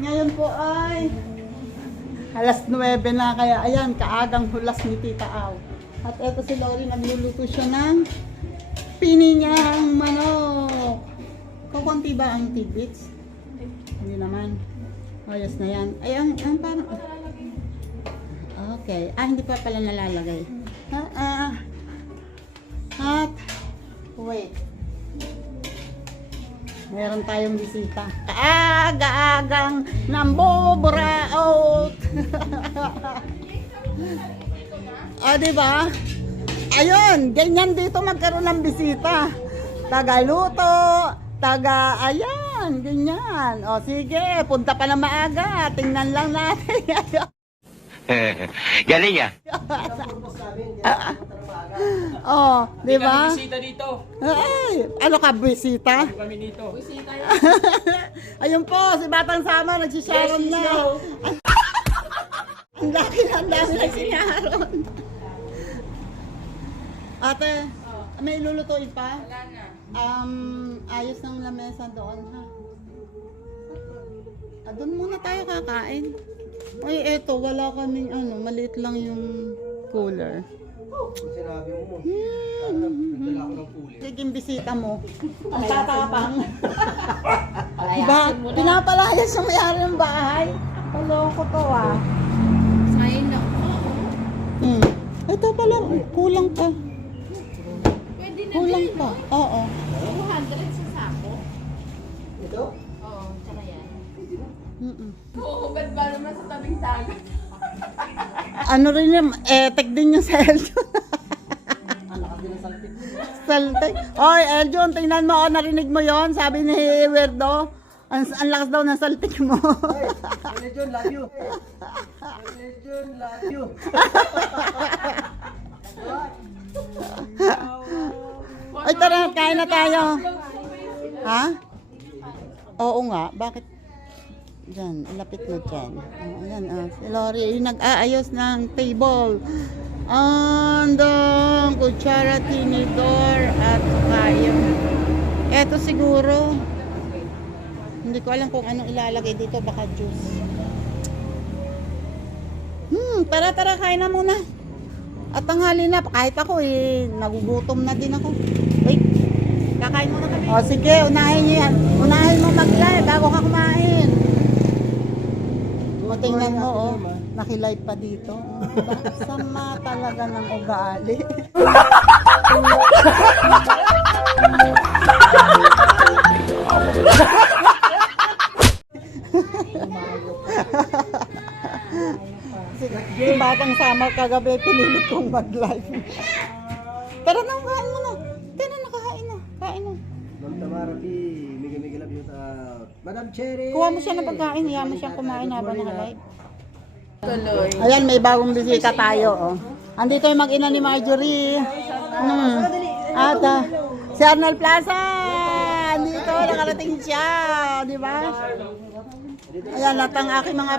Ngayon po ay alas 9 na, kaya ayan, kaagang hulas ni Tita Aw. At eto si Lori, nagluluto siya ng pininyang manok. Kukunti ba ang tidbits? Hindi naman. Ayos na yan. Ay, ang parang... Okay. Hindi pa pala nalalagay. At... Wait. Meron tayong bisita. Kaaga-agang nambuburaot. Diba? Ayun, ganyan dito magkaroon ng bisita. Tagaluto, ayan, ganyan. O sige, punta pa na maaga. Tingnan lang natin. Galing ya. Di ba? Bisita dito. Ay, ano ka, bisita? Kami dito. Bisita yan. Ayun po, si Batang Sama, nagsisharon na. Ang dami na si Sharon. Ate, may lulutuin pa? Wala na. Ayos ng lamesa doon, ha? Doon muna tayo kakain. Ay, eto, wala kaming maliit lang yung cooler. Sinabi mo. Nagdala ko ng cooler. Siging bisita mo. Ang tatapang. Diba? Pinapalayas yung mayari ng bahay. Paloko to, Sayang na. Ito pala, kulang pa. Pwede na Kulang din. pa. Oo. 200 sa sako. Ito? Oo, tsaka yan. Huhugad ba naman sa tabing dagat? Ano rin yung etek din yung sa Eljon. Saltik. Oy, Eljon, tingnan mo, narinig mo yon. Sabi ni Weirdo, ang lakas daw ng saltik mo. Hey, John, love you. John, love you. Ay, tara, kain na tayo. Ha? Oo nga, bakit? Diyan, lapit mo dyan. Ayan, si Lori, yung nag-aayos ng table. Andong kutsara, tinidor, at kayo. Eto siguro. Hindi ko alam kung anong ilalagay dito, baka juice. Tara, kain na muna. At tanghali na, kahit ako nagugutom na din ako. Wait, kakain muna kami. O sige, unahin niyo yan. Unahin mo mag-live bago ka kumain. O tingnan mo, nakilive pa dito. Sama talaga ng ugali. Si Batang Sama kagabi, pinilit kong mag-live. Tara na, kain mo na. Tara na, kain na. Kain na. Ma'am Tamara P, mega love you sa Madam Cherry. Kuha mo siya ng pagkain, hiya mo siyang kumain habang naka-live. Tuloy. Ayan, may bagong bisita tayo. Andito yung mag-ina ni Marjorie. At si Arnold Plaza. Andito, nakarating siya. Di ba? Ayan, at ang aking mga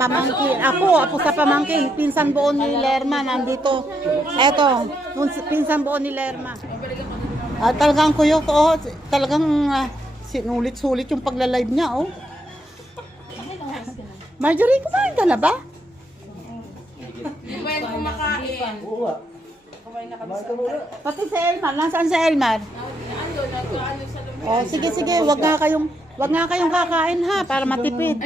pamangkin. Ako sa pamangkin. Pinsan buo ni Lerma. Nandito. Eto, pinsan buo ni Lerma. Talagang kuyok, talagang sinulit-sulit yung pagla-live niya, Marjorie, kumain ka na ba? Hindi ba yan kumakain? Oo nga. Kumain na kami Kumain sa... ka muna. Pati si Elmar. Nasaan si Elmar? Nagkaano sa lumit. Sige, wag nga kayong kakain ha, para matipid.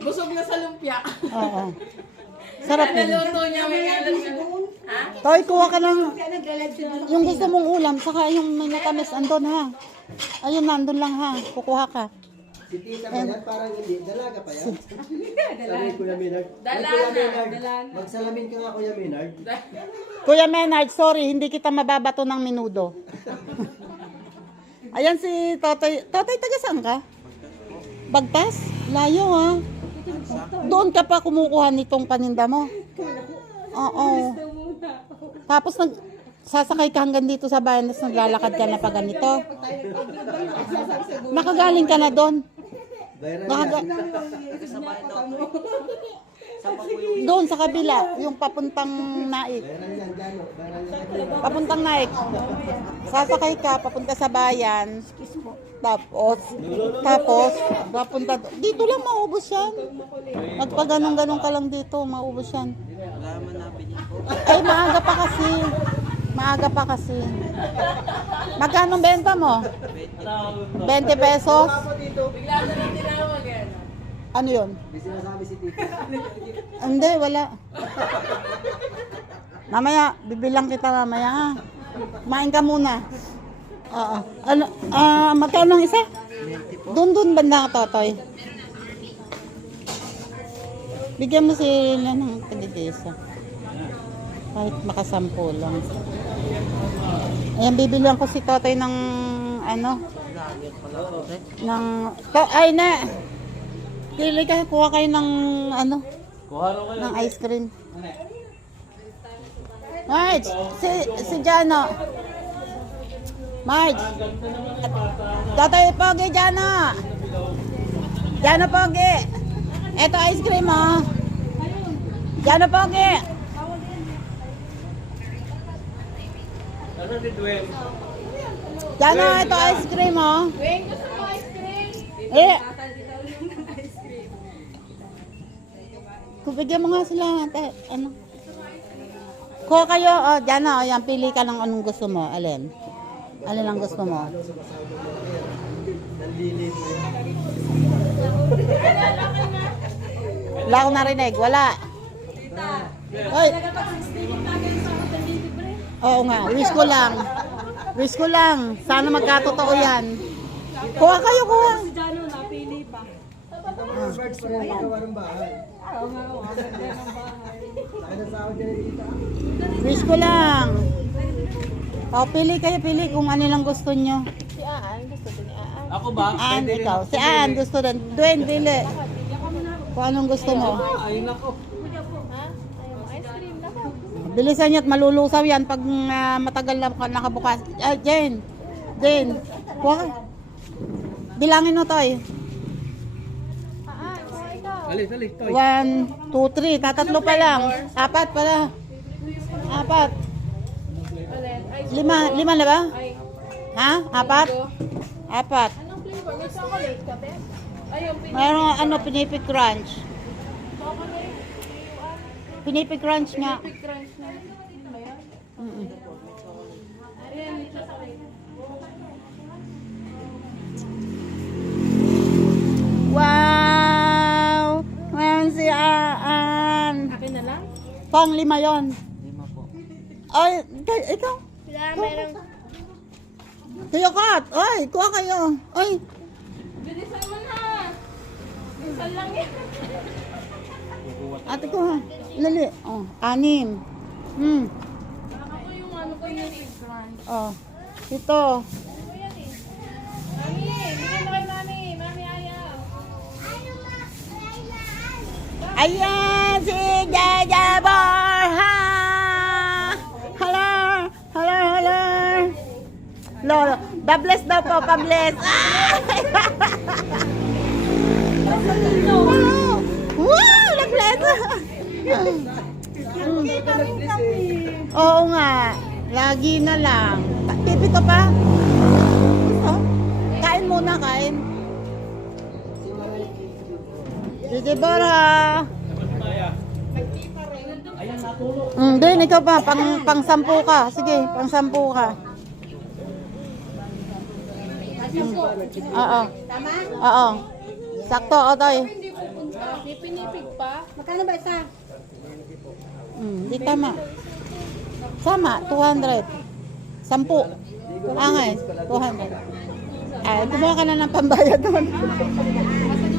Busog na sa lumpia. Oo. Sarap yun. Naluto niya, may alam siya. Ha? Toy, kuha ka ng yung gusto mong ulam, saka yung may natamis, andun ha. Ayun, nandun lang ha. Kukuha ka. Si Tita ba yan? Parang hindi. Dalaga pa yan? Sabi Kuya Maynard. Ay, Kuya Maynard. Magsalamin ka nga, Kuya Maynard. Kuya Menard, sorry, hindi kita mababato ng minudo. Ayan si Totoy. Totoy, taga saan ka? Bagtas? Layo ha. Doon ka pa kumukuha nitong paninda mo. Oo. Tapos sasakay ka hanggang dito sa bayan, tapos naglalakad ka na pa ganito. Nakagaling ka na doon. Bayaran Nakaga- niya. Doon sa kabila, yung papuntang Naik. Bayaran yan, Jano. Bayaran yan. Papuntang Naik. Sasakay ka, papunta sa bayan. Tapos, papunta dito lang maubos yan. Magpaganong-ganong ka lang dito, maubos yan. Ay, maaga pa kasi. Maaga pa kasi. Magkano benta mo? 20 pesos? Bigla na lang tinawag yan. Ano yun? May sinasabi si Tita. Hindi, wala. Mamaya, bibilang kita mamaya ha. Kumain ka muna. Oo. Ano, magkano ang isa? Doon banda ka, Totoy. Bigyan mo sila ng taga-desa. Kahit makasampo lang. Ayan, bibilihan ko si Totoy ng ano? Ay na! Pili ka, kuha kayo ng ano? Ng ice cream. Marge, si Jano. Marge. Totoy Pogi, Jano. Jano Pogi. Eto ice cream oh. Jano Pogi. Jano, ito ice cream oh. Weng, gusto mo ice cream? Eh. Bigyan mo nga sila. Ano? Kuha kayo. Oh, dyan na. Oh, yan. Pili ka ng anong gusto mo. Alin? Alin ang gusto mo? Nanlilit. Wala akong narinig. Wala. Hoy. Oo nga. Wish ko lang. Wish ko lang. Sana magkatotoo yan. Kuha kayo. Kuha. Birds pa rin magawa ng bahay. Oo nga. Laki ng sahod niya ni Tita. Wish ko lang. O, pili kayo. Pili kung ano lang gusto nyo. Si Aan, gusto din ni Aan. Ako ba? Aan, ikaw. Si Aan, gusto din. Dwayne, pili. Kung anong gusto mo. Ayun ako. Ha? Ayaw mo ice cream na ba? Bilisan niyo at malulusaw yan pag matagal na nakabukas. Ay, Jane. Jane. Kuha ka. Bilangin mo, Toy. Aan, kuha ikaw. Alis, Toy. 1, 2, 3. Tatatlo pa lang. 4 pala. 4. Lima na ba? Ha? 4? 4. Anong flavor? May chocolate ka, be? Ayaw, Mayroong ano, Pinipig Crunch. chocolate. Pinipig Crunch nga. Big crunch na. Ano ba yan? Mm-mm. Ayan, may chocolate. Wow! Meron si Aan. Akin na lang? Pang 5 yon. 5 po. Ay, ikaw. Wala, meron. Kuya Kat. Ay, kuha kayo. Ay, Bilisan mo na. Bilisan lang yan. ate ko ha. Lali. Oh, 6. Ako yung ano ko yung big crunch. Oh. Ito. Mami, bigyan mo kay Mami. Mami, ayaw. Ayan, si Jaja Borja. Hello. Hello, hello. Lolo, pa-bless daw po, pa-bless. Hello. Wow, nag-bless. Oo nga. Lagi na lang. Pipito pa? Gusto? Kain muna, kain. Sige, Borja. Din, ikaw pa. Pang 10 ka. Sige, pang 10 ka. Oo. Oo. Sakto, Otoy. Hindi pupunta. May pinipig pa. Magkano ba isa? Di tama. Sama, 200. 10. Angay, 200. Ay, kumuha ka na ng pambayad doon.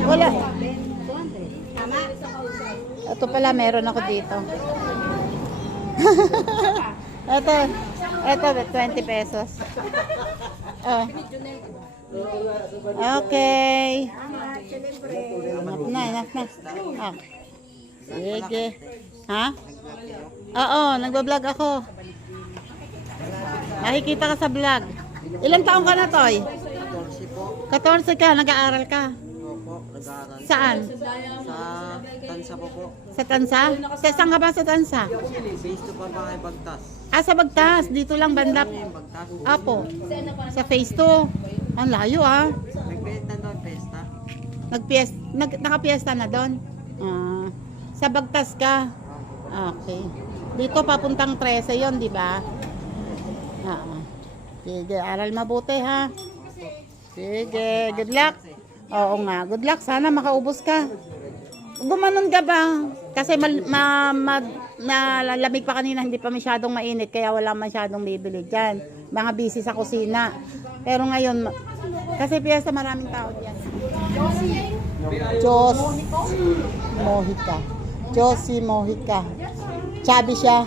Wala. Ito pala, meron ako dito. Ito, 20 pesos. Oh. Okay. Enough na. Oh. Sige. Ha? Oo, nagbablog ako. Makikita ka sa vlog. Ilang taong ka na, Toy? 14 ka, nag-aaral ka. po, nag-aaral. Saan? Sa Tansa po. Sa Tansa? Saan ka ba sa Tansa? Face to pa ba kay Bagtas? Ah, sa Bagtas. Dito lang banda. Bagtas. Apo. Sa phase 2. Ang layo ah. Nagpenta doon, pesta. Nakapiesta na doon? Ah, sa Bagtas ka? Okay. Dito papuntang 13 yon, di ba? Ah. Sige, aral mabuti ha. Sige, good luck. Oo nga, good luck. Sana makaubos ka. Gumanon ka ba? Kasi nalamig pa kanina, hindi pa masyadong mainit, kaya wala masyadong bibili dyan. Mga busy sa kusina. Pero ngayon, kasi piyesta maraming tao dyan. Mojica. Josie Mojica. Chubby siya.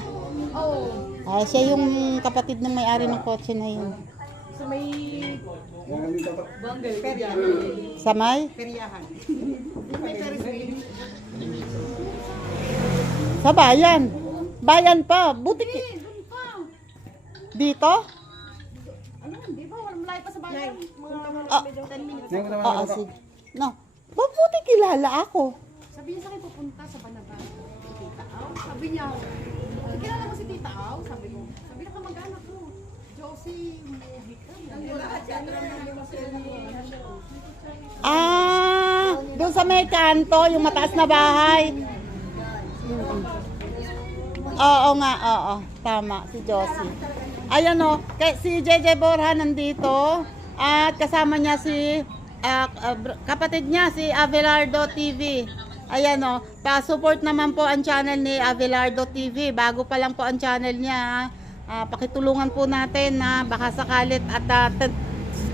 Ah, siya yung kapatid ng may-ari ng kotse na yun. Sa may... Sa may? Sa bayan. Bayan pa. Buti dito? Di ba? Walang malayo pa sa bayan. Ah, 10 minutes. Oo, sige. No. Buti kilala ako. Sabi niya sa akin pupunta sa Banaban. Si Tita Au. Sabi niya, kilala mo si Tita Au? Sabi ko. Sabi na kamag-anak ko. Josie Mojica. Ah, doon sa may kanto, yung mataas na bahay. Oo nga, oo. Tama, si Josie. Ayan o, si JJ Borja nandito. At kasama niya si kapatid niya, si Abelardo TV. Ayan o, pa-support naman po ang channel ni Abelardo TV. Bago pa lang po ang channel niya. Pakitulungan po natin na baka sakalit at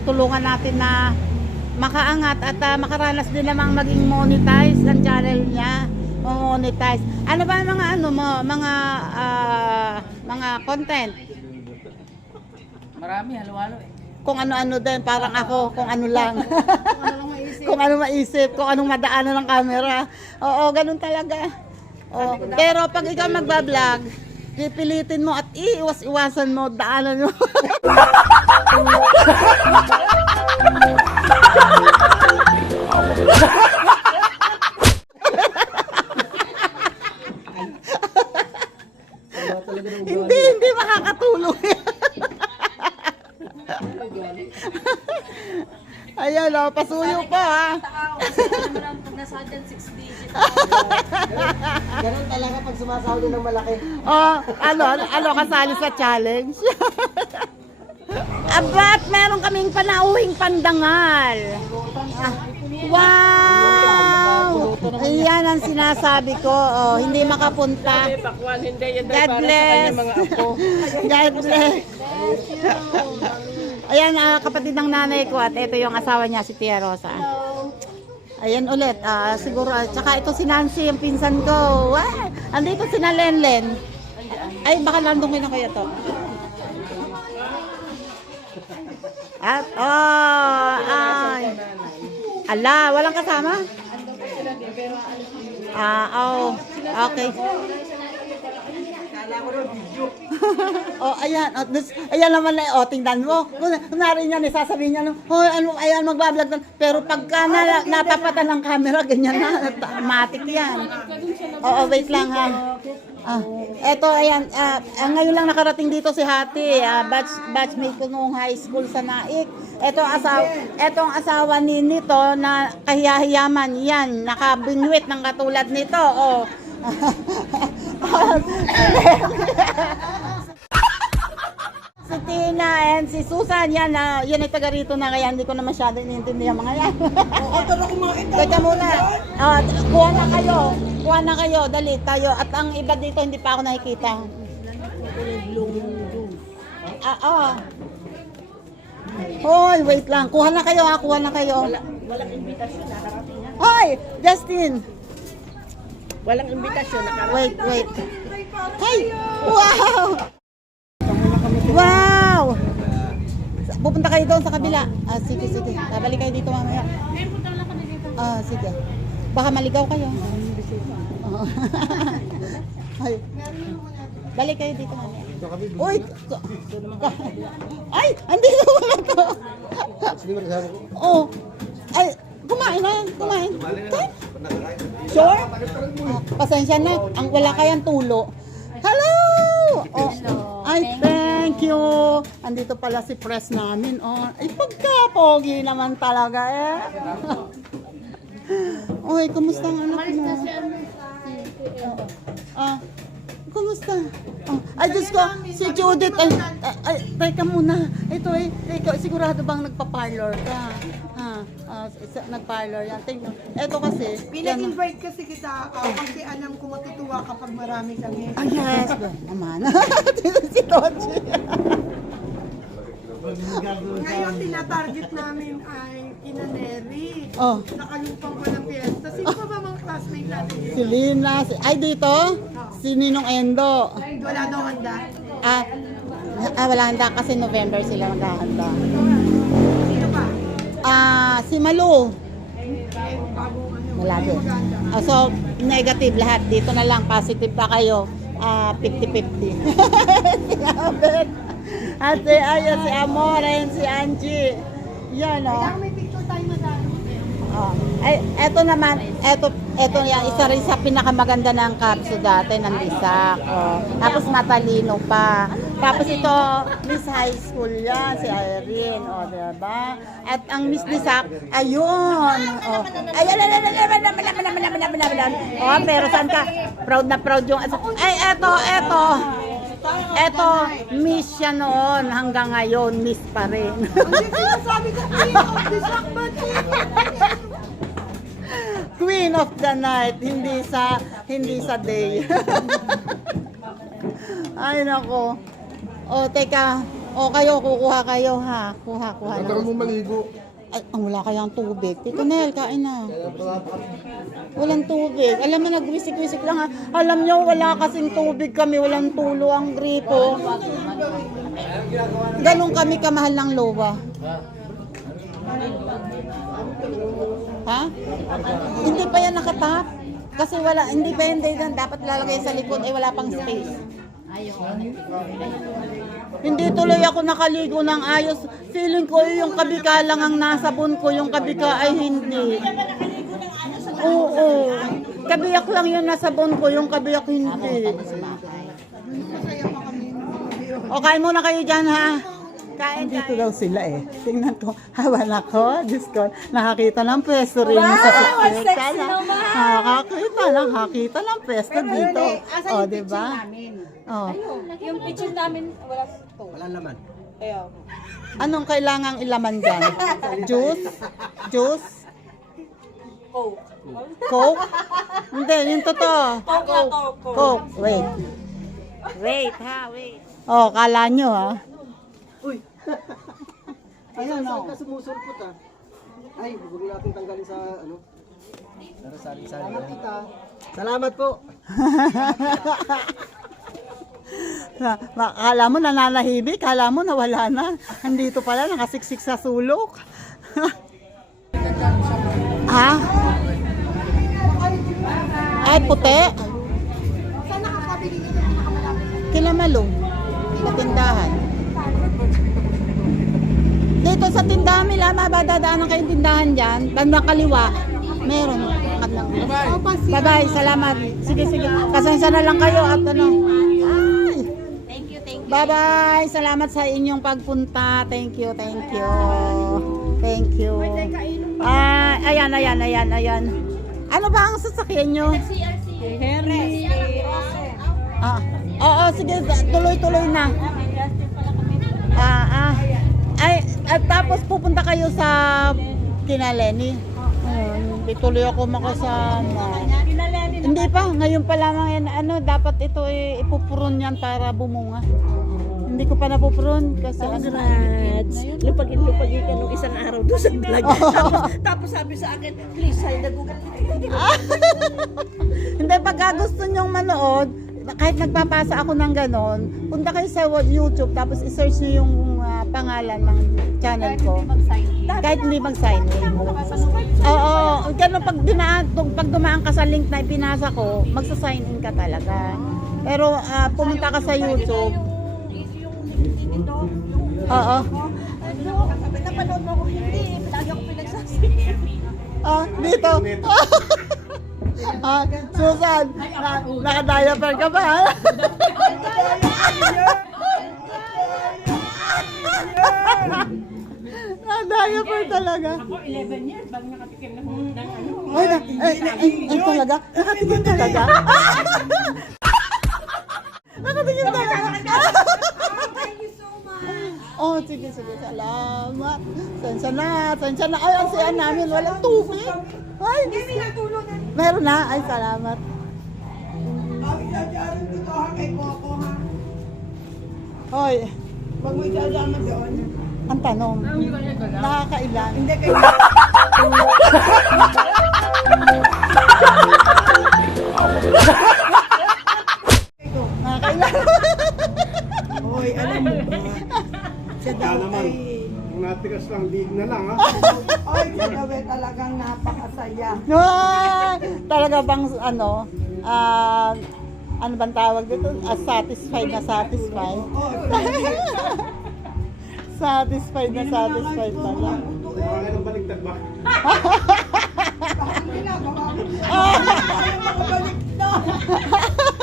tulungan natin na makaangat at makaranas din namang maging monetize ang channel niya. Monetize. Ano ba ang mga content? Marami, halo-halo eh. Kung ano-ano din, parang ako, kung ano lang. Kung ano maisip, kung anong madaanan ng camera. Oo, ganun talaga. Oo. Pero pag ikaw magbablog, pipilitin mo at iiwas-iwasan mo, daanan mo. Hindi makakatulong. Ayan o, pasuyo po ha. Pag nasa dyan, 6 digits. Ganun talaga pag sumasahod ng malaki. Oh, ano kasali sa challenge? Abat, meron kaming panauhing pandangal. Wow! Ayan ang sinasabi ko. Oh, hindi makapunta. God bless. God bless. Ayan, kapatid ng nanay ko at ito yung asawa niya, si Tia Rosa. Ayan ulit, siguro, tsaka ito si Nancy, yung pinsan ko. Andito si Lenlen. Ay, baka landungin na kaya to. At, ay. Ala, walang kasama? Okay. Oh, ayan. Ayan naman na, tingnan mo. Kunwari niya, sasabihin niya, ayan, magbablog na. Pero pagka natapatan ng camera, ganyan na. Matik yan. Oo, wait lang ha. Eto, ayan. Ngayon lang nakarating dito si Hati. Batchmate ko noong high school sa Naik. Etong asawa ni nito na kahiyahiyaman. Yan, nakabingwit ng katulad nito. Oh. Si Tina and si Susan, yan ay taga rito na, kaya hindi ko na masyado iniintindihan mga yan. Teka muna. Kuha na kayo, dali tayo. At ang iba dito hindi pa ako nakikita. Hoy, wait lang. Kuha na kayo. Walang invitasyon, nakarating yan. Hoy, Justin. Walang imbitasyon, Wait. Hey! Wow! Wow! Pupunta kayo doon sa kabila. Sige. Babalik kayo dito mamaya. Sige. Baka maligaw kayo. Ay. Balik kayo dito mamaya. Uy! Ay! Andito wala to! Oh! Ay! kumain na. Kumain. Sure? Pasensya na. Ang wala kayang tulo. Hello! Oh, ay, thank you. Andito pala si press namin. Oh, ay, pagka-pogi naman talaga eh. Uy, kumusta ang anak mo? Kumusta? Ay, Diyos ko, si Judith, ay, teka muna. Ito ikaw, sigurado bang nagpa-parlor ka? Nag-parlor yan. Ito kasi, Pinag-invite kasi kita kasi alam ko matutuwa kapag marami kami. ah, yes, naman. Si Tochi. Ngayon, tinatarget namin ay Kinaneri. Oh, Nakalupang pa ng piyesta. Sino pa ba mga classmate natin? si Lina. Ay, dito? Si Ninong Endo. Wala daw handa. Wala handa kasi November sila maghahanda. Sino pa? Si Malu. Bagong ano. Wala din. So, negative lahat. Dito na lang, positive pa kayo. 50-50. Si Abet. At si Amoren, si Angie. Yan, oh. Kailangan may picture tayo madami. Ay, eto naman, eto yan, isa rin sa pinakamaganda ng Kapso dati, ng Lisak. Tapos matalino pa. Tapos ito, Miss High School yan, si Irene, diba? At ang Miss Lisak, ayun. Pero saan ka? Proud na proud yung, ay, eto, Miss siya noon, hanggang ngayon, Miss pa rin. Hindi sinasabi ko, Queen of the Shock, but Queen of the night, hindi sa day. Ay nako. Teka. Kayo kukuha kayo ha. Kuha na. Tagal mo maligo. Ay, wala kayang tubig. Tito Nel, kain na. Walang tubig. Alam mo, nagwisik-wisik lang ha. Alam nyo, wala kasing tubig kami. Walang tulo ang gripo. Ganun kami kamahal ng loba. Ha? Hindi pa yan nakatap. Kasi wala, hindi pa yan dapat lalagay sa likod, wala pang space. Hindi tuloy ako nakaligo ng ayos. Feeling ko yung kabika lang ang nasabon ko, yung kabika ay hindi. Oo. Kabiyak lang yung nasabon ko, yung kabiyak hindi. O, kain muna kayo dyan ha. Dito daw sila eh. Tingnan ko, hawan ako. Diyos ko, nakakita ng pwesto rin sa sikita. Nakakita ng pwesto dito. O, diba? O. Yung picture namin, wala to. Walang laman. Ayaw. Anong kailangang ilaman dyan? Juice? Juice? Coke. Coke? Hindi, yung totoo. Coke. Coke. Wait. Wait. O, kala nyo ha. Uy! Ayun o. Saan ka sumusulpot ah? Ay, huwag natin tanggalin sa ano. Para sali-sali. Salamat tita. Salamat po. Kala mo nananahimik, kala mo nawala na. Andito pala, nakasiksik sa sulok. Ha? Ay, puti. saan nakakabili nito pinakamalapit? Kinamalong. Sa tindahan. Dito sa tindahan, may lama ba dadaanan kayong tindahan dyan? Bandang kaliwa. Meron. Bye-bye. Salamat. Sige. Pasensya na lang kayo at ano. Ay. Thank you. Bye-bye. Salamat sa inyong pagpunta. Thank you. Ayan. Ano ba ang sasakyan nyo? Henry. Oo, sige. Tuloy-tuloy na. At tapos pupunta kayo sa kina Lenny. Ituloy ako makasama. Hindi pa, ngayon pa lamang yan, dapat ito ipupuron yan para bumunga. Hindi ko pa napupuron kasi Congrats! Lupagin ka nung isang araw doon sa vlog. Tapos sabi sa akin, please, ay nagugat. Hindi, pagka gusto nyong manood, kahit nagpapasa ako ng ganon, punta kayo sa YouTube tapos i-search nyo yung pangalan ng channel ko. Kahit hindi mag-sign in. Oo, ganun pag dumaan ka sa link na ipinasa ko, magsa-sign in ka talaga. Pero pumunta ka sa YouTube. Oo. Napanood mo ko, hindi. Lagi ako pinagsasabi. Dito. Susan, naka-diaper ka ba? Naka-diaper talaga. Ako, 11 years, bago nakatikim ng ano. Ay, talaga? Nakatingin talaga? Nakatingin talaga? Oh, sige, salamat. Sensya na. Ay, ang siya namin, walang tubig. Ay, meron na. Ay, salamat. Ang isasarin ko to ha kay Coco ha. Hoy, Huwag mo isasama doon. ang tanong, nakakailan? Hindi kayo. Nakakailan? Hoy, alam mo ba? Siya daw ay... Natigas lang, big na lang ha. Hoy, siya daw ay talagang napakasaya. Talaga bang ano bang tawag dito? Satisfied na satisfied. Satisfied na satisfied pala. Mga ng baligtad ba? Bakit ginagawa mo?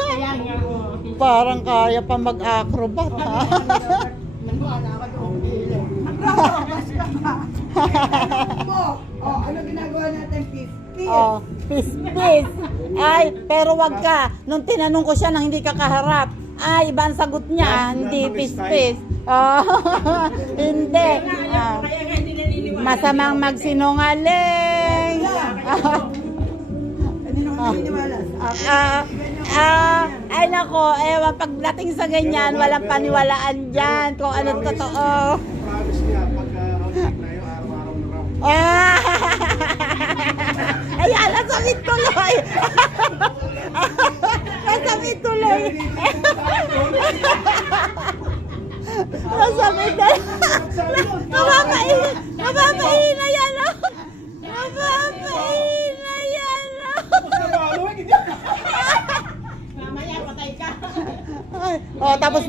Kaya nga, Parang kaya pa mag-acrobat ha. Mo, ano ginagawa natin? Peace. Oh, peace. Ay, pero wag ka. Nung tinanong ko siya nang hindi ka kaharap, ay, iba ang sagot niya, hindi peace. Oh, hindi. kaya nga hindi naniniwala. Masamang magsinungaling. Hindi naman naniniwala sa akin. Ay nako, ewan, pagdating sa ganyan, walang paniwalaan dyan kung anong totoo. Promise niya, pagka-outbreak na yun, araw-araw na raw. Ayan, nasamit tuloy. Nasamit tuloy. Nasamit na. Mapapahina yan. Mapapahina yan. Mamaya, patay ka. Ay, oh, tapos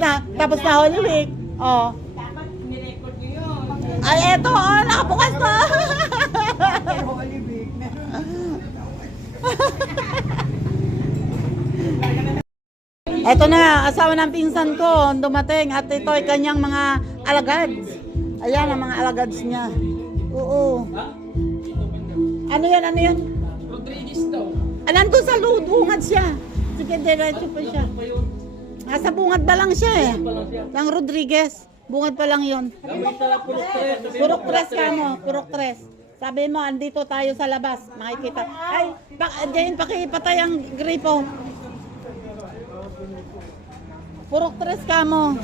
na Holy Week. Oh. Dapat nirecord nyo yun. Ay, eto, nakabukas na. Holy Week, meron. Eto na, asawa ng pinsan ko, dumating at ito ay kanyang mga alagads. Ayan ang mga alagads niya. Oo. Ano yan? Rodriguez daw. Nandun sa loob, bungad siya. Sige, diretso pa siya. Nasa bungad pa lang siya eh. Ng Rodriguez. Bungad pa lang yun. Purok tres. Sabi mo, andito tayo sa labas. Makikita. Ay, Jane, pakipatay ang gripo. Purok tres ka mo.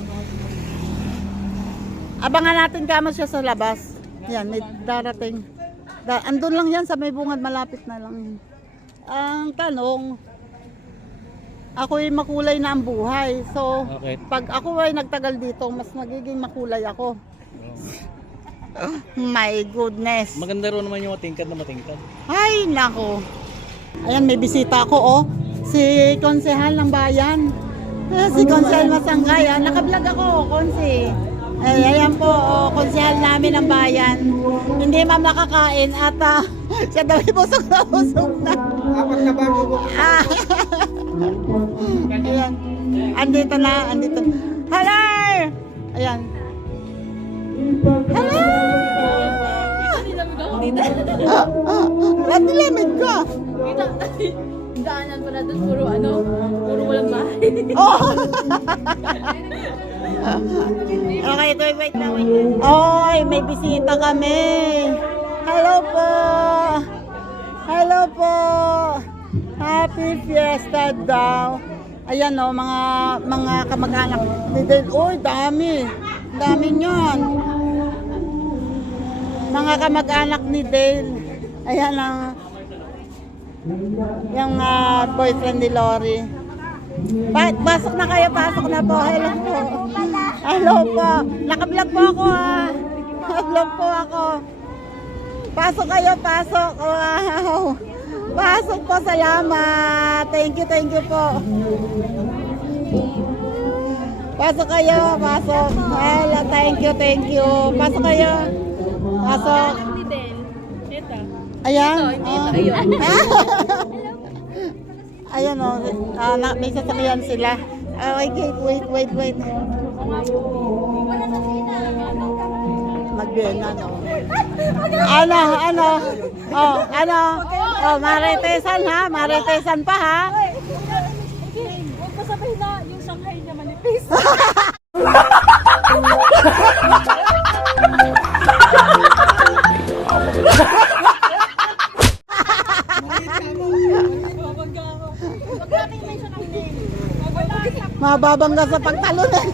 Abangan natin kamo siya sa labas. Yan, may darating. Andun lang yan sa may bungad, malapit na lang yun. Ang tanong, ako'y makulay na ang buhay. So, pag ako ay nagtagal dito, mas magiging makulay ako. My goodness. Maganda rin naman yung matingkad na matingkad. Ay, nako. Ayan, may bisita ako, oh. Si Konsehal ng Bayan. Si Konsehal Masanggay. Nakablog ako, Konse. Ayan po, oh, Konsehal namin ng Bayan. Hindi ma'am nakakain at siya daw ay busog na. Apat na bago. Ayan. Andito na. Hello! Ayan. Hello! Ba't nilamig ka? Daanan pa na doon, puro walang bahay. Oh! Okay, wait lang. Oy, may bisita kami. Hello po. Happy Fiesta daw. Ayan o, mga kamag-anak. Uy, dami niyan. Mga kamag-anak ni Dale. Ayan ang yung boyfriend ni Lori. Pasok na kayo, pasok na po. Hello po. Naka-vlog po ako Naka-vlog po ako. Pasok kayo, pasok. Wow. Pasok po, salamat. Thank you po. Pasok kayo, pasok. Hello, thank you. Pasok kayo. Pasok. Ayan. Hindi ito, ayun. Ayan o, may sasakyan sila. Okay, wait. Magbena, no? Ano? Maritesan ha? Maritesan pa ha? Huwag pa sabihin na yung Shanghai niya manipis. Mababangga sa pagtalon eh.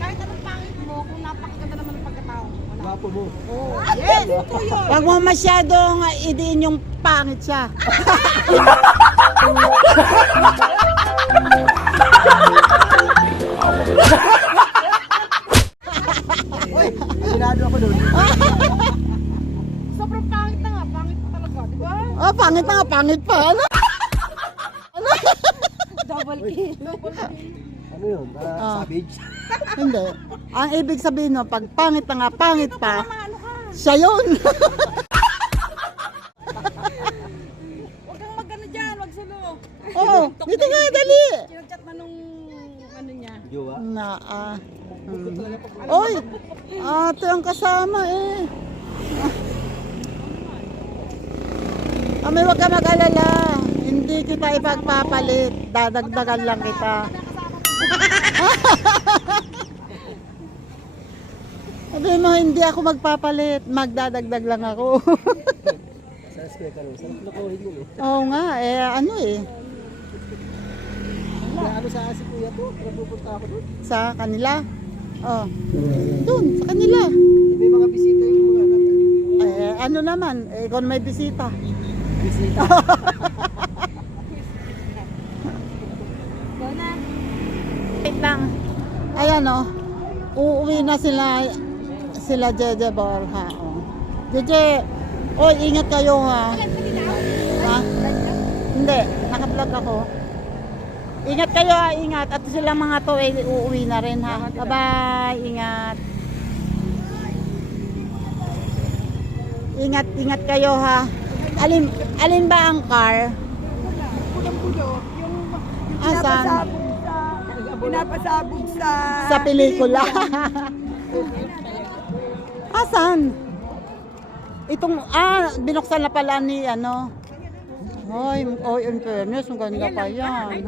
Kahit anong pangit mo, kung napakaganda naman ang pagkatao mo. Wala. Gwapo mo. Yes, ito yun. Huwag mo masyadong idiin yung pangit siya. Sinado ako doon. Sobrang pangit na nga. Pangit pa talaga, di ba? Pangit na nga, pangit pa. Ano? Double kill. Ano yun? Savage? Hindi. Ang ibig sabihin no, pag pangit na nga, pangit pa, siya yun. Huwag kang magano dyan, wag sulo. Oo, dito nga, dali. Kinagchat na nung ano niya. Jowa? Oy, ate ang kasama eh. May wag ka mag-alala. Hindi kita ipagpapalit. Dadagdagan lang kita. Sabi mo, hindi ako magpapalit. Magdadagdag lang ako. Sa eskwela ka nun. Saan nakuhin yun eh? Oo nga, ano eh. Ano sa si kuya to? Napupunta ako doon. Sa kanila. Oh. Doon, sa kanila. May mga bisita yung mga anak. Ano naman, kung may bisita. Bisita. Wait lang. Ayan o. Uuwi na sila Jeje Borja. Oh. Jeje, ingat kayo ha. Ha? Hindi, naka-vlog ako. Ingat kayo ha, ingat. At silang mga to uuwi na rin ha. Bye-bye, ingat. Ingat kayo ha. Alin ba ang car? Pulang-pulo. Yung Asan? pinapasabog Sa pelikula. Asan? Itong, binuksan na pala ni ano. Hoy, in fairness, ang ganda pa yan.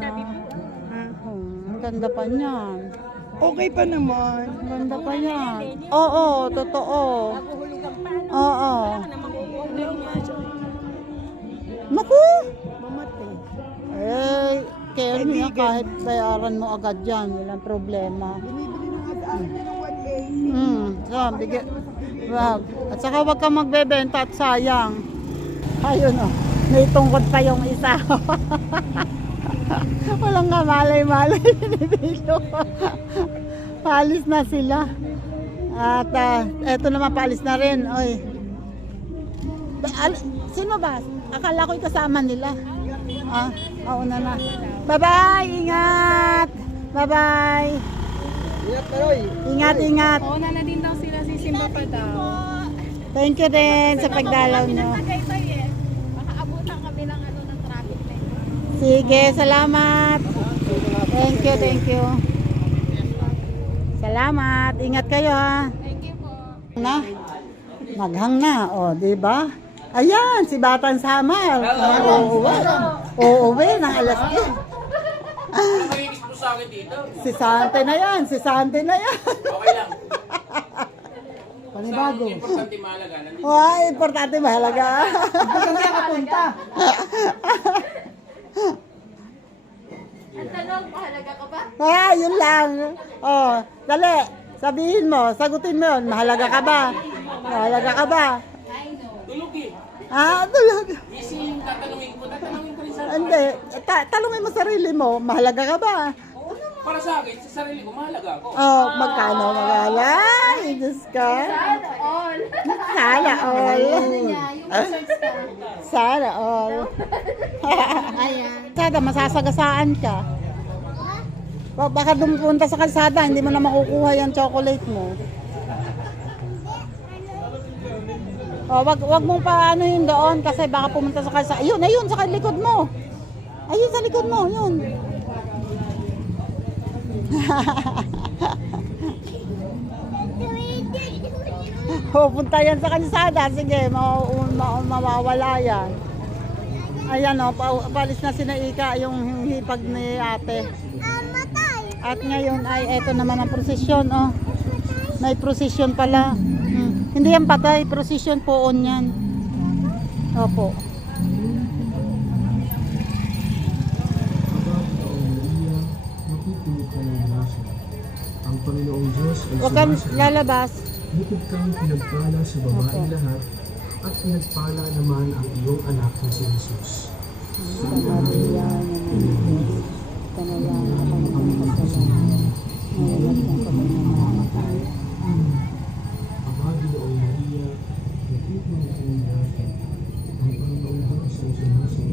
Ang ganda pa niyan. Okay pa naman. Ang ganda pa yan. Oo, totoo. Oo. Naku! Kaya niya kahit bayaran mo agad yan, walang problema. Binibili na nga sa akin ng 1A. So, wag. At saka wag kang magbebenta at sayang. Ayun oh, may tungkod pa yung isa. Walang nga malay-malay binibilo. Paalis na sila. At eto naman paalis na rin. Oy. Sino ba? Akala ko kasama nila. Una na. Bye-bye! Ingat! Bye-bye! Ingat ka, Roy. Ingat! Una na din daw sila, sisimba pa daw. Thank you din sa pagdalaw nyo. Baka abutan kami ng ng traffic na ito. Sige, salamat. Thank you. Salamat. Ingat kayo ha. Thank you po. Naghang na, di ba? Ayan, si Batang Samar. Uuwi ng alas 10. Nakikis po sa akin dito. Si Sante na yan. Okay lang. Panibago. Importante mahalaga. Nandito. Importante mahalaga. Saan ka kapunta? Ang tanong, mahalaga ka ba? Yun lang. Dali. Sabihin mo, sagutin mo yun. Mahalaga ka ba? Tulog eh. Tulog. Easy yung tatanungin ko rin sa Hindi. Talungin mo sarili mo. Mahalaga ka ba? Para sa akin, sa sarili ko, mahalaga ako. Magkano mahalaga? Ay, Diyos ka. All. Sana all. Sana all. Ayan. Sada, masasagasaan ka. Baka dumunta sa kalsada, hindi mo na makukuha yung chocolate mo. Oh, wag mong paano yun doon kasi baka pumunta sa kalsada. Ayun, sa likod mo. Ayun, sa likod mo, yun. Pupunta yan sa kalsada. Sige, mawawala yan. Ayan o, palis na si Ika yung hipag ni ate. At ngayon ay eto naman ang prosesyon oh. May prosesyon pala. Hindi yan patay, prosesyon poon yan. Opo. Ang Panginoong Diyos ay Huwag kang lalabas. bukod kang pinagpala sa babae lahat at pinagpala naman ang iyong anak na si Jesus. Maria, panalangin ka kami ng kasalanan. Ngayon at kung kami namamatay. Ama, Ginoong Maria, nakikinig ka ng natin. Ang Panginoong Diyos ay sumasagot.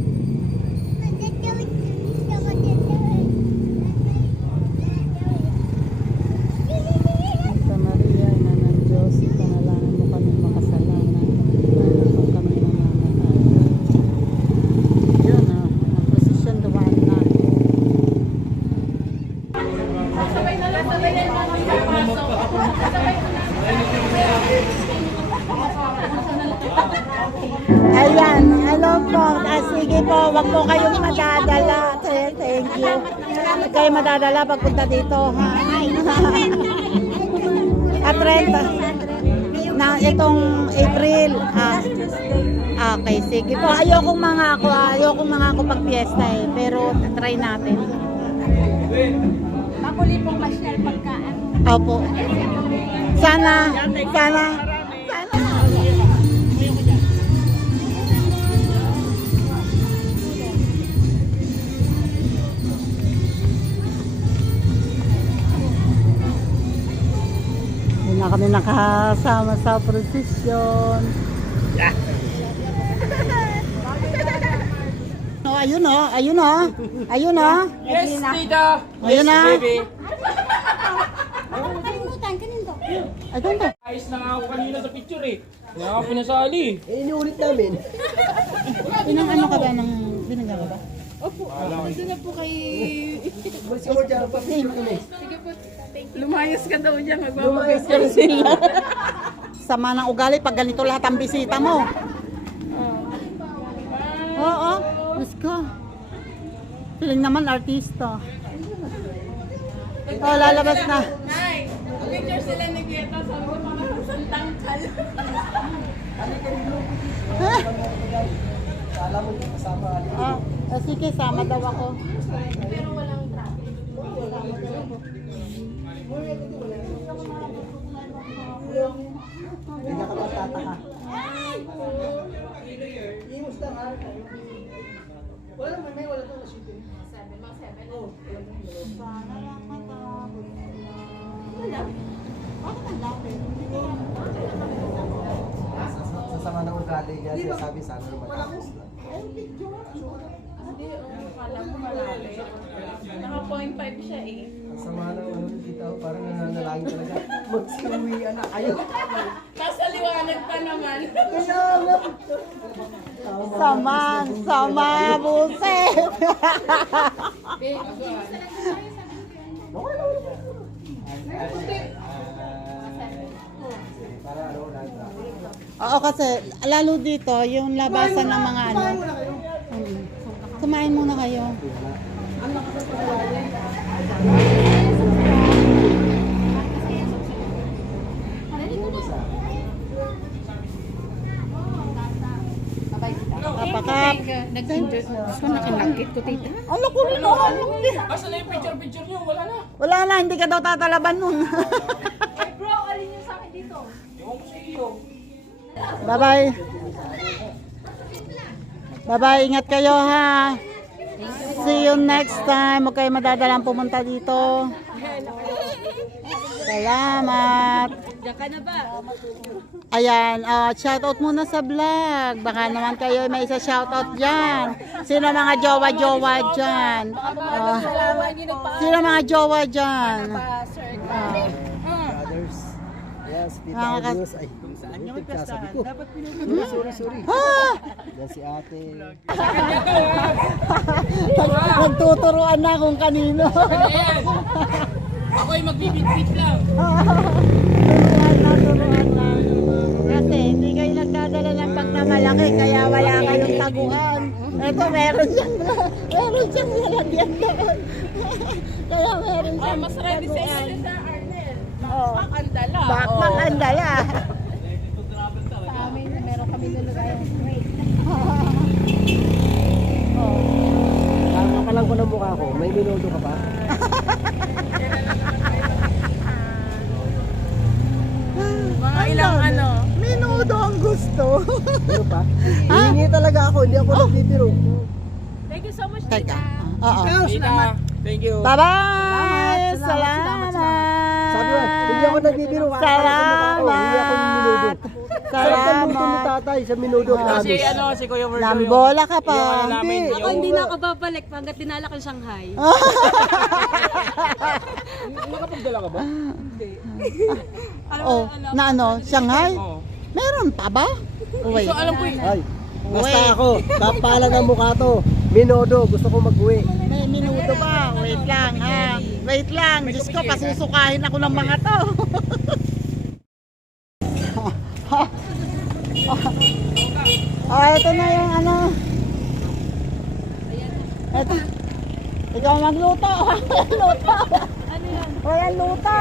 Santa Maria, Ina ng Diyos, panalangin mo kami makasalanan. Ngayon at kung kami namamatay. Yun ang prosesyon dumaan na. Sabay na lang, sabay na lang. Ayan, hello po. Sige po, wag po kayong madadala. Thank you. Huwag kayo madadala pagpunta dito, ha? At 30 na itong April. Okay, sige po. Ayokong mga ako pag fiesta eh. Pero try natin. Makuli pong masyal pagkaan. Opo. Sana. Hindi na kami nakasama sa prosesyon. Oh, ayun oh. Yes, tita. Ayun na. Baby. Ayun to. Ayos na nga ako kanina sa picture eh. Hindi ako pinasali. Inuulit namin. Pinang ano ka ba ng binigyan ka ba? Doon na po kay... Basta mo dyan, papicture kami. Lumayas ka daw dyan, magpapapicture sila. Sama ng ugali pag ganito lahat ang bisita mo. Oo, Diyos ko. Feeling naman artista. Oh, lalabas na. Nay, picture sila ni Vieta. Sabi ko, parang tangkal. Kala mo yung kasama. Sige, sama daw ako. Pero walang traffic. Hindi ka magtataka. Sa sama ng ugali niya, sinasabi sana naman matapos na. Hindi, kala mo marami. Naka 0.5 siya eh. Ang sama ng ano dito, parang nananalangin talaga. Magsiuwian na kayo. Nasa liwanag pa naman. Sama, buset. Para ano, lahat. Oo, kasi lalo dito, yung labasan ng mga ano. Kumain muna kayo. Kapakap. Nag-enjoy. So, nakalakit ko, tita. Ano ko rin ako? Asa na yung picture niyo? Wala na. Wala na, hindi ka daw tatalaban nun. Bro, alin niyo sa akin dito? Ewan ko sa iyo. Bye-bye. Bye-bye, ingat kayo ha. See you next time. Huwag kayo madadalang pumunta dito. Salamat. Diyan ka na ba? Ayan, shoutout muna sa vlog. Baka naman kayo may isa shoutout dyan. Sino mga jowa-jowa dyan? Sino mga jowa dyan? Brothers. Yes, Mga kas- Ayos, ay, kung saan yung nagsasabi ko. Dapat sorry. Ah! Yan si ate. Nagtuturuan na kung kanino. Ayan. Ako'y magbibit-bit lang. Turuan na. Kasi hindi kayo nagdadala ng pag na malaki, kaya wala kayong taguan. Ito, meron siyang lalagyan doon. Kaya meron siyang Mas ready sa taguan. inyo sa Arnel. Oo. Ang dala. Backpack ang dala. Sa amin, meron kami nilagay. Tama ka lang ko ng mukha ko. May minuto ka pa. Mga ilang ano. Minudo ang gusto. Ano pa? Hihingi talaga ako. Hindi ako nagbibiro. Thank you so much, Teka. Tita. Oo. Tita, thank you. Bye-bye! Salamat! Sabi mo, hindi ako nagbibiro. Salamat! Hindi ako yung minuto. Salamat ni Salamat! tatay sa minuto. Kasi Promise. si Kuya Virgo Lambola ka pa. yung ano namin. Ako hindi na ako babalik hanggat dinala ko yung Shanghai. Nakapagdala ka ba? Oh, na ano? Shanghai? Oo. Meron pa ba? Wait. So alam ko eh. Ay, basta ako. Kapalan ang mukha to. Minuto. Gusto ko mag-uwi. May minuto pa. Wait lang ha. Wait lang. Diyos ko, pasusukahin ako ng mga to. Oh, ito na yung ano. Ito. Ikaw magluto. Walang luto. Ano yan? Walang luto.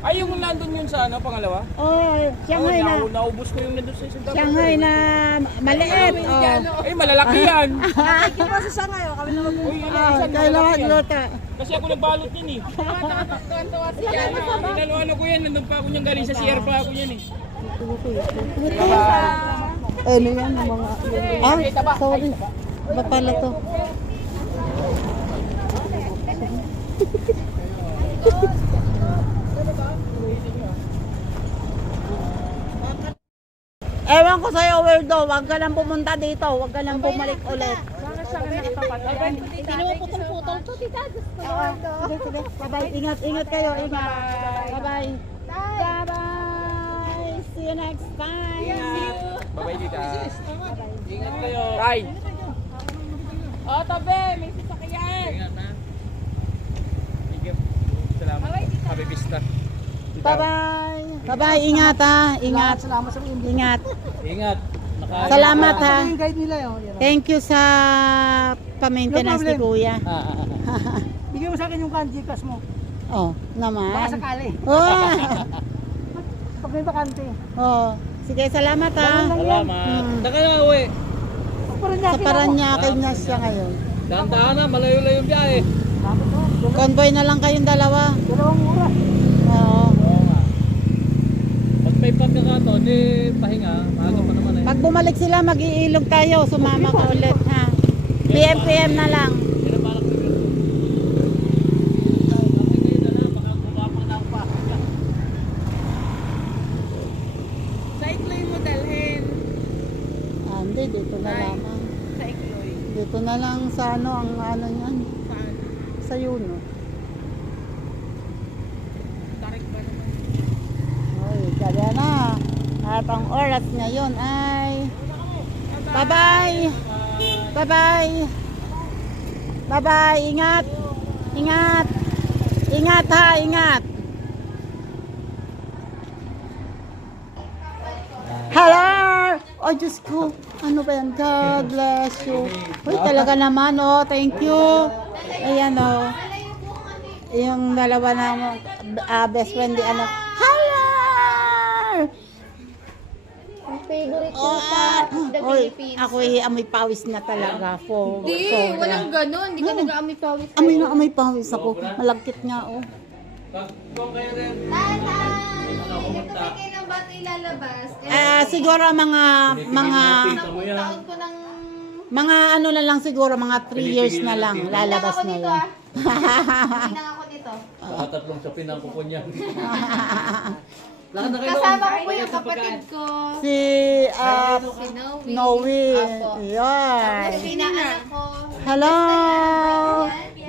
Ay, yung nandun yun sa ano, pangalawa? Oh, Shanghai na. Naubos ko yung nandun sa isang dapat. Shanghai na maliit. Oh. Ay, malalaki yan. Kaya sa Shanghai, kami na Uy, ano, Ah, isang kailangan malalaki yan. magluto. Kasi ako nagbalot yun eh. Inaluan ko yan, nandun pa ako niyang galing sa CR pa ako yan eh. Ano yan, yung mga... Ah, sorry. Iba pala to. Ewan ko sa'yo, weirdo. Huwag ka lang pumunta dito. Huwag ka lang bumalik ulit. Hindi mo putol-putol to, tita. Sige, sige. Bye-bye. Ingat, ingat kayo. Ingat. Bye-bye. Bye-bye. See you next time. Bye-bye, tita. Ingat kayo. Bye. O, tabi, may sasakyan. Ingat na. Thank you. Salamat. Happy Vista. Bye-bye. Bye-bye. Ingat ha. Ingat. Salamat sa inyo. Ingat. Ingat. Salamat ha. Yung guide nila yun. Thank you sa pa-maintenance ni Kuya. Bigyan mo sa akin yung kanji kas mo. Oh, naman. Baka sakali. Oh. Pag may bakante. Oh. Sige, salamat ha. Salamat. Saka na uwi. Sa Paranaque na siya ngayon. Dahan-dahan na, malayo-layo biyahe. Convoy na lang kayong dalawa. Dalawang oras. Oo. Pag may pagkakataon, pahinga. Maaga pa naman eh. Pag bumalik sila, mag-iilog tayo. Sumama ka ulit ha. PM na lang. Yan ang balak ko yun. Baka kumapang na ako pa. Sa Ikloy mo dalhin. Ah, hindi, dito na lamang. Sa Ikloy. Dito na lang sa ano, ang ano yan. Saan? Sa Yuno. Tarik ba naman? Oy, kaya na. At ang oras ngayon ay... Bye-bye! Bye-bye! Bye-bye! Ingat! Ingat! Ingat ha! Ingat! Hello! Oh, Diyos ko. Ano ba yan? God bless you. Uy, talaga naman, oh. Thank you. Ayan, oh. Yung dalawa na best friend di ano. Hello! Favorite ko the Oy, Philippines. ako amoy pawis na talaga. Hindi, walang ganun. Hindi ka nag-aamoy pawis. Amoy na amoy pawis ako. Malagkit nga, oh. Kung kayo rin. Kailan ba ito ilalabas? Siguro mga Taon ko ng... mga ano na lang siguro, mga 3 years na lang lalabas na yan. Hindi ako nito. Tatlong sapin ang kupon niya. Kasama ko po yung kapatid ko. Si Si Noe. Noe. Apo. Yan. Pinaanak ko. Hello!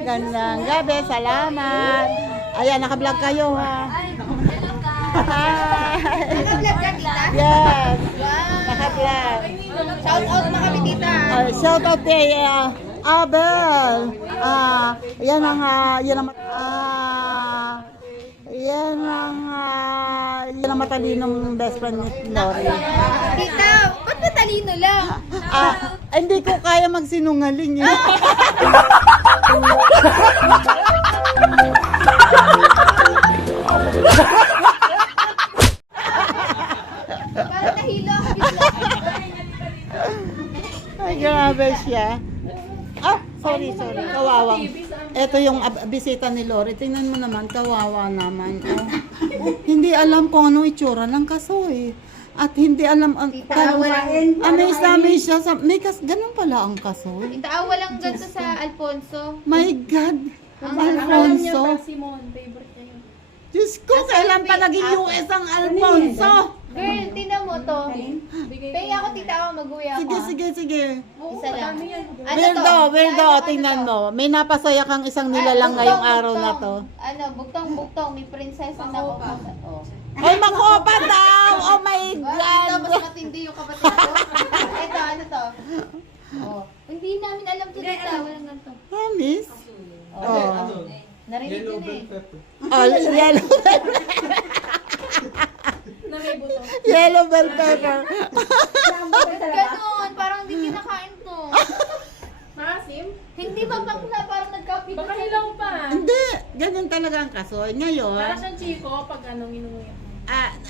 Gandang gabi, salamat. Ayan, naka-vlog kayo ha. Naka-vlog ka, tita? Yes. Wow. Naka-vlog. Shout out na kami, tita. Shout out kay Abel. Yan ang yan ang matalinong best friend ni Lori. Tita, ba't matalino lang? Hindi ko kaya magsinungaling eh. Parang nahilo ako bigla. Ay, grabe siya. Sorry. Kawawa. Ito yung bisita ni Lori. Tingnan mo naman, kawawa naman. Hindi alam kung anong itsura ng kasoy. At hindi alam amaze siya sa ganun pala ang kasoy. Tita, walang ganito sa Alfonso. My God. Alfonso. Simon, favorite niya yun. Diyos ko, kailan pa naging US ang Alfonso? Girl, tingnan mo to. Pengi ako, tita, ako mag-uwi ako. Sige. Isa lang. Ano Weirdo, tingnan mo. May napasaya kang isang nilalang ngayong araw na to. Ano, buktong, may prinsesa na ako. Oh. Ay, makopa daw! Oh my Ito, God! mas matindi yung kapatid ko. Ito, ano to? Oh. Hindi namin alam to, tita. Walang ganito. Promise? Oh. Narinig yun eh. Yellow bell. Yellow bell pepper. Ganon, parang hindi kinakain to. Maasim? Hindi ba bakla, parang nagkapit. Baka hilaw pa. Hindi, ganyan talaga ang kasoy. Ngayon, Para siyang chiko pag inunguya.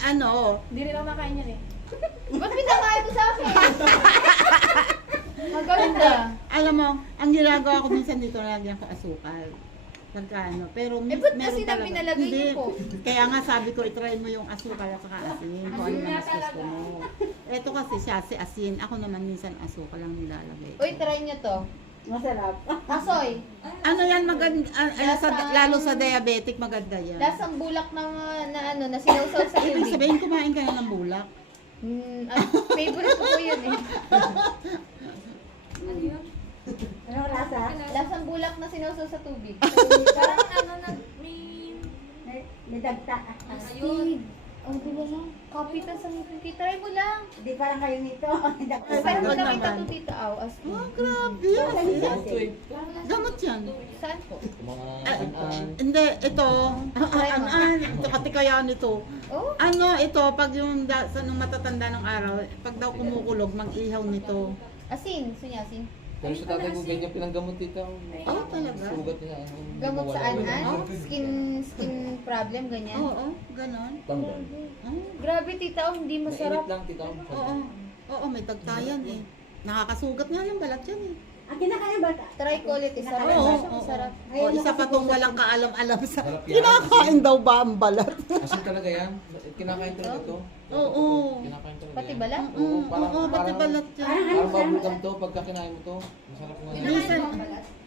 hindi Hindi rin ako nakain yan eh. Ba't pinakain mo sa akin? Maganda. alam mo, ang ginagawa ko minsan dito lagyan ko asukal. Pagkaano, pero ba't kasi na pinalagay Hindi. niyo po? Kaya nga sabi ko, itry mo yung asukal at saka asin. Kung ano na mas gusto mo. Ito kasi siya, si asin. Ako naman minsan asukal lang nilalagay. Uy, try nyo to. Masarap. Asoy, Ano yan, maganda, lalo sa diabetic, maganda yan. lasang bulak na sinawsaw sa Ibig tubig. sabihin, kumain ka na ng bulak. Favorite ko po yun eh. Ano lasa? Lasang bulak na sinawsaw sa tubig. Parang May dagta. Ayun. Ang diba lang? Kapitan sa ngipin. Try mo lang. Hindi parang kayo nito. May dagta. Saan mo Wag nakita naman. to, tita? As Oh, grabe. Gamot yan. Saan po? Hindi, ito. Ito, kati kaya nito. Oh? Ano, ito, pag yung nung matatanda ng araw, pag daw kumukulog, mag-ihaw nito. Asin. Gusto niya asin? Pero sa tatay ko ganyan pinanggamot dito. Oh, talaga? Sugat niya. Gamot sa anan? Skin problem, ganyan? Oo, ganon. Tanggal. Grabe, tita. Hindi masarap. Mainit lang tita. Oo, may tagtayan eh. Nakakasugat nga yung balat yan eh. Ang kinakain bata. Try ko ulit. Sarap. Masarap. O, isa pa tong walang kaalam-alam sa... Kinakain daw ba ang balat? Asin talaga yan. Kinakain talaga to. Oo. Kinakain talaga Pati yan. balat? Oo, pati balat yan. Parang mabulgam to pagka kinain mo to. Masarap nga yan. Minsan,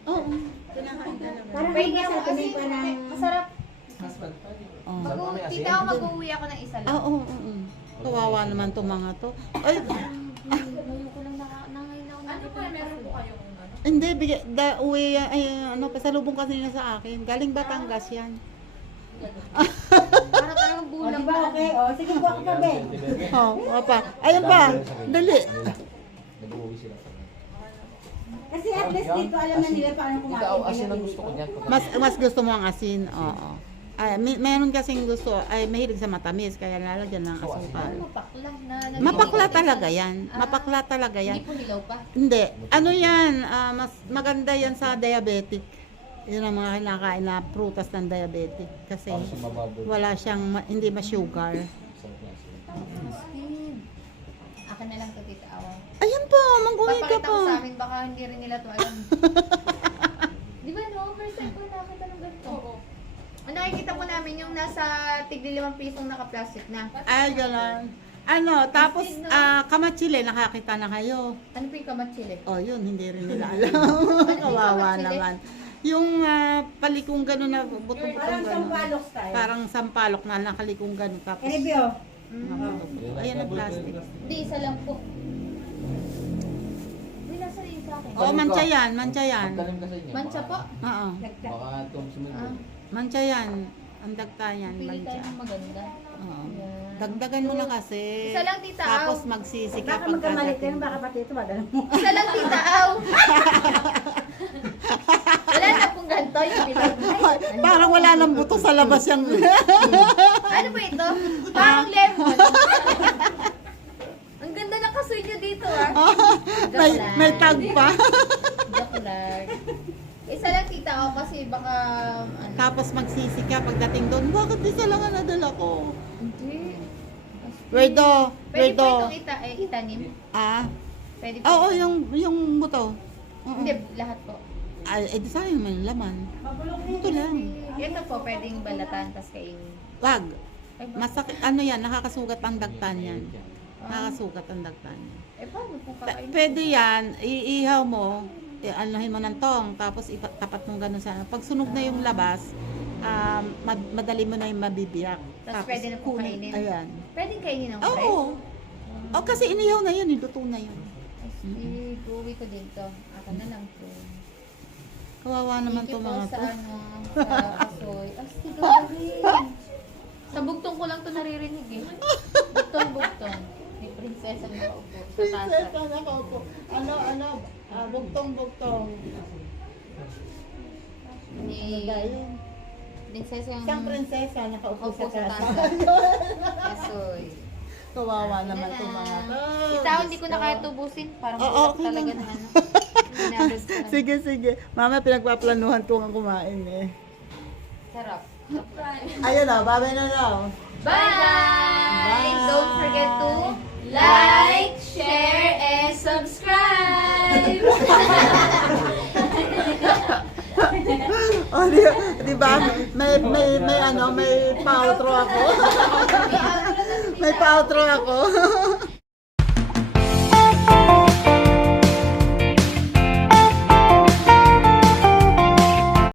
oo, kinakain talaga. Parang Pahingi hindi ako sa kasi tunay pa ng... masarap. Oo. Tita, ako mag-uwi ako ng isa lang. Oo. Kawawa naman tong mga to. Ay, Ngayon ko lang nangayon ako. Ano pa, meron po kayong ano? hindi, uwi, pasalubong kasi niya sa akin. Galing Batangas yan. Para talagang O, bulang di ba okay? O, sige po ako pa, Ben. Pa. Ayun pa, dali. Nag-uwi sila. Kasi at least dito alam na nila paano kumain. Ikaw, asin ang gusto ko niyan. Mas gusto mo ang asin, oo. Meron kasing gusto, mahilig sa matamis, kaya lalagyan ng asukal. mapakla na. Mapakla talaga yan. Mapakla talaga yan. Hindi po hilaw pa. Hindi. Ano yan, mas maganda yan sa diabetic. Yun ang mga kinakain na prutas ng diabetic. Kasi Para sa mababol. wala siyang, hindi ma-sugar. Akin na lang to, tita. Awan. Ayun po, mag-uwi ka Papakita ko sa pa. amin, baka hindi rin nila to alam. Di ba no? First time ko nakakita ng ganito. Ang nakikita po namin yung nasa tigli 5 pisong naka-plastic na. Ay, gano'n. Tapos kamatsile, nakakita na kayo. Ano po yung kamatsili? Oh, yun, hindi rin nila alam. Kawawa kamatsili? naman. Yung palikong gano'n na butong-butong Parang gano'n. sampalok style. Parang sampalok na nakalikong gano'n. Tapos, Review. ayan na plastic. Hindi, isa lang po. May nasa rin sa akin. Oo, mancha yan, mancha yan. Magtanim ka sa inyo. Mancha po? Oo, Baka itong sumunod. mancha yan. Ang dagta yan, Pili tayo mancha. ng maganda. Oo. Dagdagan mo na kasi. Isa lang, Tita Au. Tapos magsisi ka pagkadating. Isa lang, Tita Au. Wala na pong ganito yung bilog. Parang wala nang buto sa labas yung... Ano ba ito? Parang lemon. Ang ganda ng kasoy nyo dito, ah. may tag pa. Joke lang. Isa lang, Tita Au, kasi baka, ano. Tapos magsisi ka pagdating doon. Bakit isa lang ang nadala ko? Hindi. Weirdo. Pwede po Weirdo. itong itanim. Ah? Pwede po. Oo, itanim. yung buto. Hindi, lahat po. Ay, di sayang naman yung laman. Ito lang. Ito po, pwedeng balatan, tas kainin. Wag. Masakit, ano yan, nakakasugat ang dagtan yan. Nakakasugat ang dagtan yan. Paano po kakainin? Pwede yan, iihaw mo, anuhin mo ng tong, tapos tapat mo gano'n sa, pag sunog na yung labas, madali mo na yung mabibiyak. Tapos pwede na po kainin? Ayan. Pwedeng kainin ng fresh? Oo. Oh, kasi inihaw na yun, luto na yun. Uwi ko dito. Ako na lang po. Kawawa naman to mga sa to. sa asoy. Astig rin. Sa bugtong ko lang to naririnig eh. Bugtong. May prinsesa na nakaupo. Sa tasa. Prinsesa nakaupo. Bugtong. Ni prinsesa yung Isang prinsesa nakaupo nakaupo sa sa tasa. tasa. Asoy. Kawawa naman to mga to. Itaw, hindi ko na kaya tubusin. Parang Oo, bulak okay talaga lang. ng ano. Pinabas ko lang. Sige. Mama, pinagpaplanuhan ko nga kumain eh. Sarap. Ayun na, babay na daw. Bye! Don't forget to like, share, and subscribe! O, di ba? May pa-outro ako. May pa-outro ako.